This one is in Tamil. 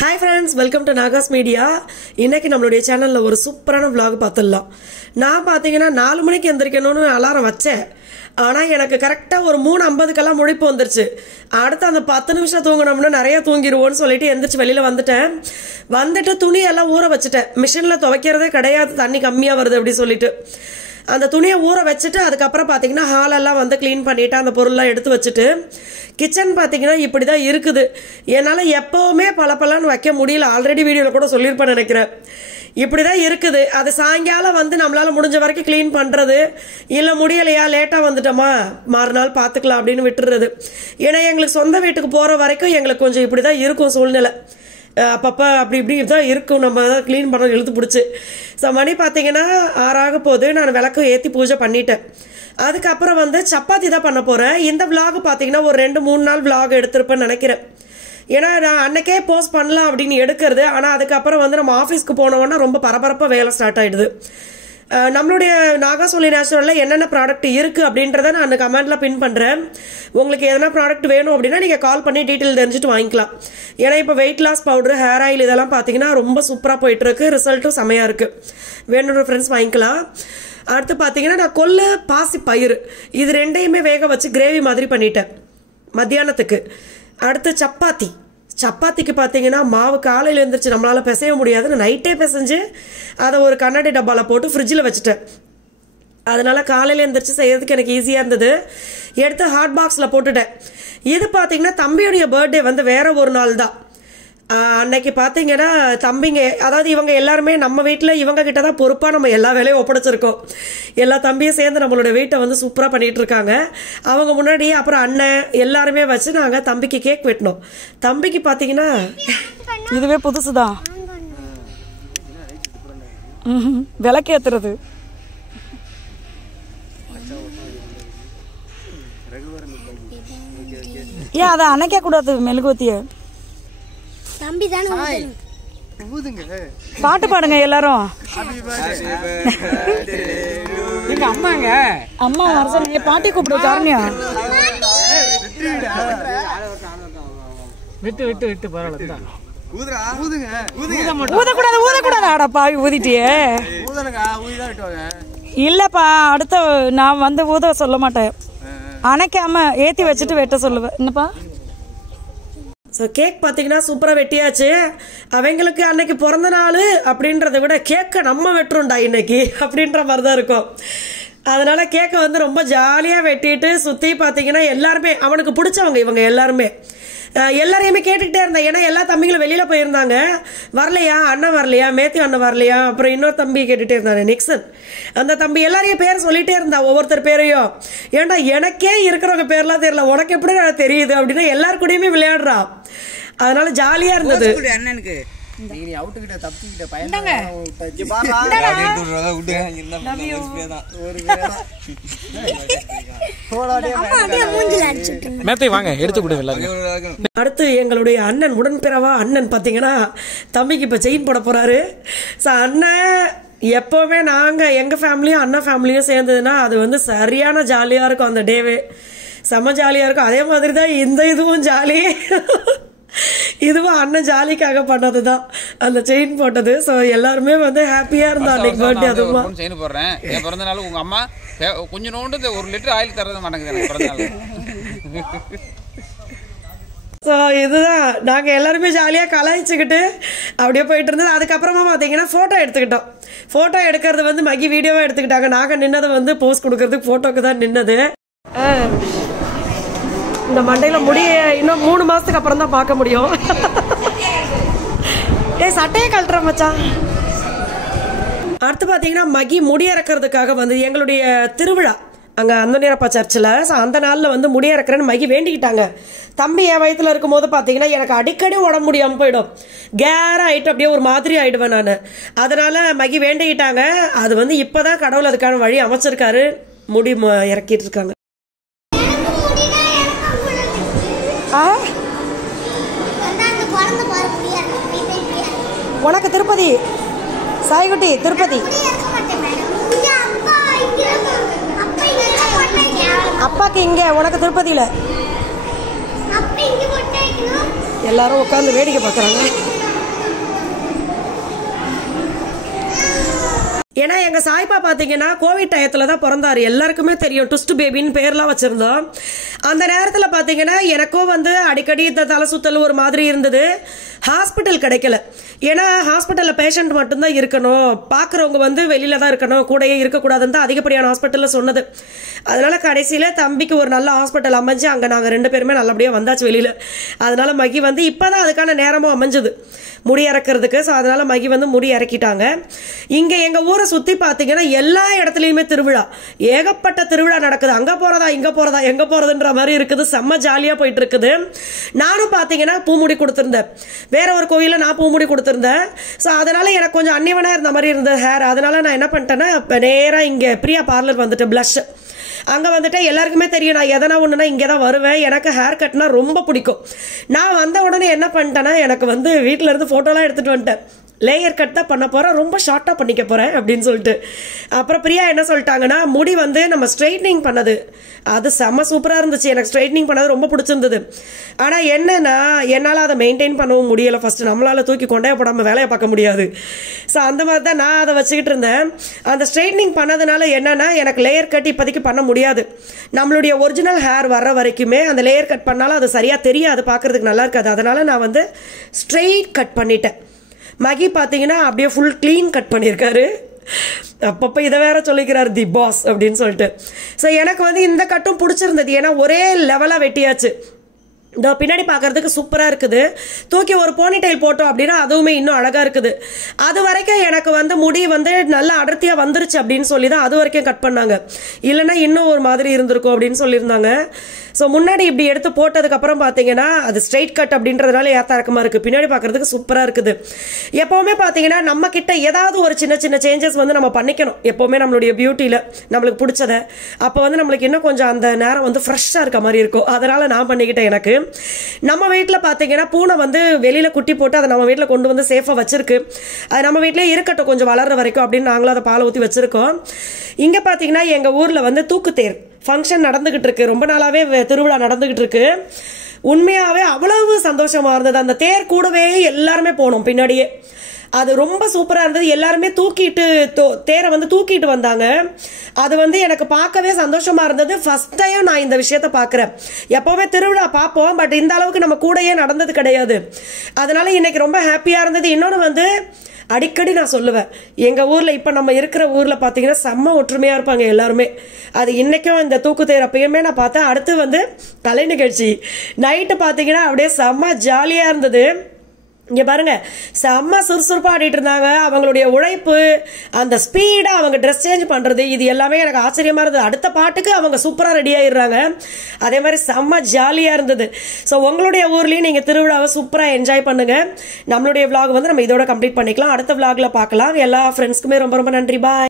Hi friends, welcome to Nagas Media. இன்னைக்கு நம்மளுடைய சேனல்ல ஒரு சூப்பரான vlog பார்த்தலாம். நான் பாத்தீங்கன்னா 4 மணிக்கு எந்திரிக்கணும்னு அலாரம் வச்சேன். ஆனா எனக்கு கரெக்ட்டா ஒரு 3:50க்கெல்லாம் முழிப்பு வந்துருச்சு. அடுத்து அந்த 10 நிமிஷம் தூங்கணும்னா நிறைய தூங்கிடுவோம்னு சொல்லிட்டு எந்திரிச்சு வெளியில வந்துட்டேன். வந்துட்டு துணி எல்லாம் ஊற வச்சிட்டேன். மிஷின்ல துவைக்கிறதே கிடையாது, தண்ணி கம்மியா வருது அப்படி சொல்லிட்டு. அந்த துணியை ஊற வச்சுட்டு அதுக்கப்புறம் பார்த்தீங்கன்னா ஹாலெல்லாம் வந்து க்ளீன் பண்ணிவிட்டு அந்த பொருள்லாம் எடுத்து வச்சுட்டு கிச்சன் பார்த்தீங்கன்னா இப்படி தான் இருக்குது. என்னால் எப்போவுமே பளபளன்னு வைக்க முடியல. ஆல்ரெடி வீடியோவில் கூட சொல்லியிருப்பேன் நினைக்கிறேன். இப்படி தான் இருக்குது. அது சாயங்காலம் வந்து நம்மளால் முடிஞ்ச வரைக்கும் க்ளீன் பண்ணுறது, இல்லை முடியலையா லேட்டாக வந்துட்டோமா மறுநாள் பார்த்துக்கலாம் அப்படின்னு விட்டுறது. ஏன்னா எங்களுக்கு சொந்த வீட்டுக்கு போகிற வரைக்கும் எங்களுக்கு கொஞ்சம் இப்படி தான் இருக்கும் சூழ்நிலை. அப்பப்போ அப்படி இப்படி தான் இருக்கும், நம்ம தான் க்ளீன் பண்ண இழுத்து பிடிச்சி. ஸோ மணி பார்த்தீங்கன்னா 6 போது நான் விளக்கு ஏற்றி பூஜை பண்ணிட்டேன். அதுக்கப்புறம் வந்து சப்பாத்தி தான் பண்ண போகிறேன். இந்த விலாக் பார்த்தீங்கன்னா ஒரு 2-3 நாள் விலாக் எடுத்திருப்பேன்னு நினைக்கிறேன். ஏன்னா நான் அன்னைக்கே போஸ்ட் பண்ணலாம் அப்படின்னு எடுக்கிறது. ஆனால் அதுக்கப்புறம் வந்து நம்ம ஆஃபீஸ்க்கு போனோன்னா ரொம்ப பரபரப்பாக வேலை ஸ்டார்ட் ஆகிடுது. நம்மளுடைய நாகாசோலி நேச்சுரலில் என்னென்ன ப்ராடக்ட் இருக்குது அப்படின்றத நான் கமெண்ட்டில் பின் பண்ணுறேன். உங்களுக்கு எதனா ப்ராடக்ட் வேணும் அப்படின்னா நீங்கள் கால் பண்ணி டீட்டெயில் தெரிஞ்சுட்டு வாங்கிக்கலாம். ஏன்னா இப்போ weight loss powder, hair oil இதெல்லாம் பார்த்தீங்கன்னா ரொம்ப சூப்பராக போயிட்டுருக்கு. ரிசல்ட்டும் செமையாக இருக்குது. வேணுன்ற ஃப்ரெண்ட்ஸ் வாங்கிக்கலாம். அடுத்து பார்த்தீங்கன்னா நான் கொள்ளு பாசி பயிர் இது ரெண்டையுமே வேக வச்சு கிரேவி மாதிரி பண்ணிட்டேன் மத்தியானத்துக்கு. அடுத்து சப்பாத்திக்கு பார்த்தீங்கன்னா மாவு காலையில் எழுந்திரிச்சு நம்மளால் பிசைய முடியாதுன்னு நைட்டே பிசைஞ்சு அதை ஒரு கண்ணாடி டப்பாவில் போட்டு ஃப்ரிட்ஜில் வச்சுட்டேன். அதனால காலையில் எழுந்திரிச்சு செய்யறதுக்கு எனக்கு ஈஸியாக இருந்தது. எடுத்து ஹாட் பாக்ஸில் போட்டுட்டேன். இது பார்த்தீங்கன்னா தம்பியுடைய பர்த்டே வந்து வேற ஒரு நாள் தான். அன்னைக்கு பார்த்தீங்கன்னா தம்பிங்க, அதாவது இவங்க எல்லாருமே நம்ம வீட்டில் இவங்க கிட்ட தான் பொறுப்பாக நம்ம எல்லா வேலையும் ஒப்படைச்சிருக்கோம். எல்லா தம்பியும் சேர்ந்து நம்மளோட வீட்டை வந்து சூப்பராக பண்ணிட்டு இருக்காங்க. அவங்க முன்னாடி அப்புறம் அண்ணன் எல்லாருமே வச்சு நாங்கள் தம்பிக்கு கேக் வெட்டினோம். தம்பிக்கு பார்த்தீங்கன்னா இதுவே புதுசுதான், விளக்கேத்துறது. ஏன் அதை அணைக்க கூடாது மெழுகுவத்திய? பாட்டு பாடுங்க எல்லாரும். அம்மா வர சொல்லுங்க, பாட்டி கூப்பிடு. காரணியா ஊதக்கூடாது. ஆடா பாவி, ஊதிட்டியே. இல்லப்பா, அடுத்த நான் வந்து ஊத சொல்ல மாட்டேன், அணைக்காம ஏத்தி வச்சுட்டு வெட்ட சொல்லுவேன். என்னப்பா? ஸோ கேக் பார்த்தீங்கன்னா சூப்பராக வெட்டியாச்சு. அவங்களுக்கு அன்னைக்கு பிறந்த நாள் அப்படின்றத விட கேக்கை நம்ம வெட்டுறோம்டா இன்னைக்கு அப்படின்ற மாதிரி தான் இருக்கும். அதனால கேக்கை வந்து ரொம்ப ஜாலியாக வெட்டிட்டு சுற்றி பார்த்தீங்கன்னா எல்லாருமே அவனுக்கு பிடிச்சவங்க இவங்க எல்லாருமே எல்லாரையுமே கேட்டுக்கிட்டே இருந்தேன். ஏன்னா எல்லா தம்பிங்களும் வெளியில் போயிருந்தாங்க. வரலையா அண்ணன், வரலையா மேத்யூ அண்ணன், வரலையா. அப்புறம் இன்னொரு தம்பி கேட்டுகிட்டே இருந்தாங்க, நிக்சன். அந்த தம்பி எல்லாரையும் பேர் சொல்லிட்டே இருந்தா, ஒவ்வொருத்தர் பேரையும். ஏன்டா எனக்கே இருக்கிறவங்க பேர்லாம் தெரியல, உனக்கு எப்படி தெரியுது அப்படின்னா எல்லாரு கூடயுமே விளையாடுறா. அதனால ஜாலியா இருந்தது. அடுத்து எங்களுடைய அண்ணன், உடன்பிறவா அண்ணன் பாத்தீங்கன்னா தம்பிக்கு இப்ப செயின் போட போறாரு. அண்ணன் எப்பவுமே நாங்க எங்க ஃபேமிலியும் அண்ணன் ஃபேமிலியும் சேர்ந்ததுன்னா அது வந்து சரியான ஜாலியா இருக்கும். அந்த டேவே செம்ம ஜாலியா இருக்கும். அதே மாதிரிதான் இந்த இதுவும் ஜாலி. இதுவும் அண்ணன் ஜாலிக்காக பண்ணதுதான் அந்த செயின் போட்டது. ஸோ எல்லாருமே வந்து ஹாப்பியா இருந்தா அன்னைக்கு பர்த்டே. அதுவும் செயின் போடுறேன். என் பிறந்த நாள் உங்க அம்மா கொஞ்சம் நோண்டு 1 லிட்டர் ஆயில் தரது மாட்டேங்குது. ஸோ இதுதான் நாங்கள் எல்லாருமே ஜாலியாக கலாய்ச்சிக்கிட்டு அப்படியே போயிட்டு இருந்தது. அதுக்கப்புறமா பார்த்தீங்கன்னா ஃபோட்டோ எடுத்துக்கிட்டோம். ஃபோட்டோ எடுக்கிறது வந்து மகி வீடியோவாக எடுத்துக்கிட்டாங்க. நாங்கள் நின்னதை வந்து போஸ்ட் கொடுக்கறதுக்கு ஃபோட்டோக்கு தான் நின்னது. இந்த மண்டையில் முடிய இன்னும் 3 மாதத்துக்கு அப்புறம் தான் பார்க்க முடியும். சட்டையை கழட்டுற மச்சான். அடுத்து பார்த்தீங்கன்னா மகி முடியறக்கிறதுக்காக வந்து எங்களுடைய திருவிழா அங்கே அந்தோனியரப்பா சர்ச்சில். அந்த நாளில் வந்து முடியறக்கிறேன்னு மகி வேண்டிக்கிட்டாங்க. தம்பி என் வயத்தில் இருக்கும் போது பார்த்தீங்கன்னா எனக்கு அடிக்கடி உடம்பு முடியாமல் போயிடும், கேராக ஆகிட்டு அப்படியே ஒரு மாதிரி ஆகிடுவேன் நான். அதனால மகி வேண்டிக்கிட்டாங்க. அது வந்து இப்போதான் கடவுள் அதுக்கான வழி அமைச்சிருக்காரு. முடி இறக்கிட்டு இருக்காங்க. உனக்கு திருப்பதி சாய்குட்டி, திருப்பதி அப்பாக்கு இங்க, உனக்கு திருப்பதியில. எல்லாரும் உட்காந்து வேடிக்கை பார்க்குறாங்க. ஏன்னா எங்கள் சாய்பா பார்த்தீங்கன்னா கோவிட் டயத்தில் தான் பிறந்தாரு. எல்லாருக்குமே தெரியும், ட்விஸ்ட் பேபின்னு பேர்லாம் வச்சுருந்தோம். அந்த நேரத்தில் பார்த்தீங்கன்னா எனக்கும் வந்து அடிக்கடி இந்த தலை சுத்தல் ஒரு மாதிரி இருந்தது. ஹாஸ்பிட்டல் கிடைக்கல. ஏன்னா ஹாஸ்பிட்டலில் பேஷண்ட் மட்டும்தான் இருக்கணும், பார்க்குறவங்க வந்து வெளியில் தான் இருக்கணும், கூடயே இருக்கக்கூடாதுன்னு தான் அதிகப்படியான ஹாஸ்பிட்டலில் சொன்னது. அதனால கடைசியில் தம்பிக்கு ஒரு நல்ல ஹாஸ்பிட்டல் அமைஞ்சு அங்கே நாங்கள் 2 பேருமே நல்லபடியாக வந்தாச்சு வெளியில். அதனால மகி வந்து இப்போ தான் அதுக்கான நேரமும் அமைஞ்சது முடி இறக்கிறதுக்கு. ஸோ அதனால மகி வந்து முடி இறக்கிட்டாங்க. இங்கே எங்கள் ஊரை சுற்றி பார்த்தீங்கன்னா எல்லா இடத்துலையுமே திருவிழா, ஏகப்பட்ட திருவிழா நடக்குது. அங்கே போகிறதா இங்கே போகிறதா எங்கே போகிறதுன்ற மாதிரி இருக்குது. செம்ம ஜாலியாக போயிட்டு இருக்குது. நானும் பார்த்தீங்கன்னா பூமுடி கொடுத்துருந்தேன், வேற ஒரு கோயிலில் நான் பூமுடி கொடுத்துருந்தேன். ஸோ அதனால எனக்கு கொஞ்சம் அன்னியவனாக இருந்த மாதிரி இருந்தது ஹேர். அதனால நான் என்ன பண்ணிட்டேன்னா இப்போ நேராக இங்கே பிரியா பார்லர் வந்துட்டு ப்ளஷ் அங்கே வந்துட்டு எல்லாருக்குமே தெரியும் நான் எதனா ஒன்றுனா இங்கே தான் வருவேன். எனக்கு ஹேர் கட்னா ரொம்ப பிடிக்கும். நான் வந்த உடனே என்ன பண்ணிட்டேன்னா எனக்கு வந்து வீட்டில் இருந்து ஃபோட்டோலாம் எடுத்துகிட்டு வந்துட்டேன். லேயர் கட் தான் பண்ண போகிறேன், ரொம்ப ஷார்ட்டாக பண்ணிக்க போகிறேன் அப்படின்னு சொல்லிட்டு. அப்புறம் பிரியா என்ன சொல்லிட்டாங்கன்னா, முடி வந்து நம்ம ஸ்ட்ரைட்னிங் பண்ணது அது செம்ம சூப்பராக இருந்துச்சு. எனக்கு ஸ்ட்ரைட்னிங் பண்ணது ரொம்ப பிடிச்சிருந்தது. ஆனால் என்னன்னா என்னால் அதை மெயின்டைன் பண்ணவும் முடியலை. ஃபஸ்ட்டு நம்மளால் தூக்கி கொண்டே போடாமல் வேலையை பார்க்க முடியாது. ஸோ அந்த மாதிரி தான் நான் அதை வச்சுக்கிட்டு இருந்தேன். அந்த ஸ்ட்ரைட்னிங் பண்ணதுனால என்னன்னா எனக்கு லேயர் கட் இப்போதைக்கு பண்ண முடியாது. நம்மளுடைய ஒரிஜினல் ஹேர் வர்ற வரைக்குமே அந்த லேயர் கட் பண்ணாலும் அது சரியாக தெரியாது, பார்க்குறதுக்கு நல்லா இருக்காது. அதனால நான் வந்து ஸ்ட்ரெயிட் கட் பண்ணிட்டேன். மகி பார்த்தீங்கன்னா அப்படியே ஃபுல் க்ளீன் கட் பண்ணியிருக்காரு. அப்பப்போ இதை வேற சொல்லிக்கிறாரு தி பாஸ் அப்படின்னு சொல்லிட்டு. ஸோ எனக்கு வந்து இந்த கட்டும் பிடிச்சிருந்தது. ஏன்னா ஒரே லெவலாக வெட்டியாச்சு. இந்த பின்னாடி பார்க்கறதுக்கு சூப்பராக இருக்குது. தூக்கி ஒரு போனிடைல் போட்டோம் அப்படின்னா அதுவுமே இன்னும் அழகாக இருக்குது. அது வரைக்கும் எனக்கு வந்து முடி வந்து நல்லா அடர்த்தியாக வந்துருச்சு அப்படின்னு சொல்லி தான் அது வரைக்கும் கட் பண்ணாங்க. இல்லைன்னா இன்னும் ஒரு மாதிரி இருந்திருக்கும் அப்படின்னு சொல்லியிருந்தாங்க. ஸோ முன்னாடி இப்படி எடுத்து போட்டதுக்கப்புறம் பார்த்தீங்கன்னா அது ஸ்ட்ரைட் கட் அப்படின்றதுனால ஏற்ற இறக்கமாக இருக்குது. பின்னாடி பார்க்கறதுக்கு சூப்பராக இருக்குது. எப்போவுமே பார்த்தீங்கன்னா நம்ம கிட்ட ஏதாவது ஒரு சின்ன சின்ன சேஞ்சஸ் வந்து நம்ம பண்ணிக்கணும். எப்போவுமே நம்மளுடைய பியூட்டியில் நம்மளுக்கு பிடிச்சதை அப்போ வந்து நம்மளுக்கு இன்னும் கொஞ்சம் அந்த நேரம் வந்து ஃப்ரெஷ்ஷாக இருக்க மாதிரி இருக்கும். அதனால் நான் பண்ணிக்கிட்டேன். எனக்கு நம்ம வீட்டில் பார்த்தீங்கன்னா பூனை வந்து வெளியில் குட்டி போட்டு அதை நம்ம வீட்டில் கொண்டு வந்து சேஃபாக வச்சிருக்கு. அது நம்ம வீட்டிலே இருக்கட்டும் கொஞ்சம் வளர்ற வரைக்கும் அப்படின்னு நாங்களும் அதை பாலை ஊற்றி வச்சிருக்கோம். இங்கே பார்த்தீங்கன்னா எங்கள் ஊரில் வந்து தூக்குத்தேர் ஃபங்க்ஷன் நடந்துகிட்டு இருக்கு. ரொம்ப நாளாவே திருவிழா நடந்துகிட்டு இருக்கு. உண்மையாகவே அவ்வளவு சந்தோஷமா இருந்தது. அந்த தேர் கூடவே எல்லாருமே போனோம் பின்னாடியே. அது ரொம்ப சூப்பராக இருந்தது. எல்லாருமே தூக்கிட்டு தேரை வந்து தூக்கிட்டு வந்தாங்க. அது வந்து எனக்கு பார்க்கவே சந்தோஷமா இருந்தது. ஃபர்ஸ்ட் டைம் நான் இந்த விஷயத்த பார்க்குறேன். எப்போவுமே திருவிழா பார்ப்போம், பட் இந்த அளவுக்கு நம்ம கூடயே நடந்தது கிடையாது. அதனால இன்னைக்கு ரொம்ப ஹாப்பியாக இருந்தது. இன்னொன்று வந்து அடிக்கடி நான் சொல்லுவேன், எங்கள் ஊரில் இப்போ நம்ம இருக்கிற ஊரில் பார்த்தீங்கன்னா செம்ம ஒற்றுமையாக இருப்பாங்க எல்லாருமே. அது இன்றைக்கும் இந்த தூக்குத்தேர் அப்பயுமே நான் பார்த்தேன். அடுத்து வந்து கலை நிகழ்ச்சி நைட்டு பார்த்தீங்கன்னா அப்படியே செம்ம ஜாலியாக இருந்தது. இங்கே பாருங்க, செம்ம சுறுசுறுப்பாக ஆடிட்டு இருந்தாங்க. அவங்களுடைய உழைப்பு, அந்த ஸ்பீடாக அவங்க ட்ரெஸ் சேஞ்ச் பண்ணுறது, இது எல்லாமே எனக்கு ஆச்சரியமாக இருந்தது. அடுத்த பாட்டுக்கு அவங்க சூப்பராக ரெடி ஆகிடுறாங்க. அதே மாதிரி செம்ம ஜாலியாக இருந்தது. ஸோ உங்களுடைய ஊர்லேயும் நீங்கள் திருவிழாவை சூப்பராக என்ஜாய் பண்ணுங்கள். நம்மளுடைய விளாக் வந்து நம்ம இதோட கம்ப்ளீட் பண்ணிக்கலாம். அடுத்த விளாகில் பார்க்கலாம். எல்லா ஃப்ரெண்ட்ஸ்க்குமே ரொம்ப ரொம்ப நன்றி. பாய்.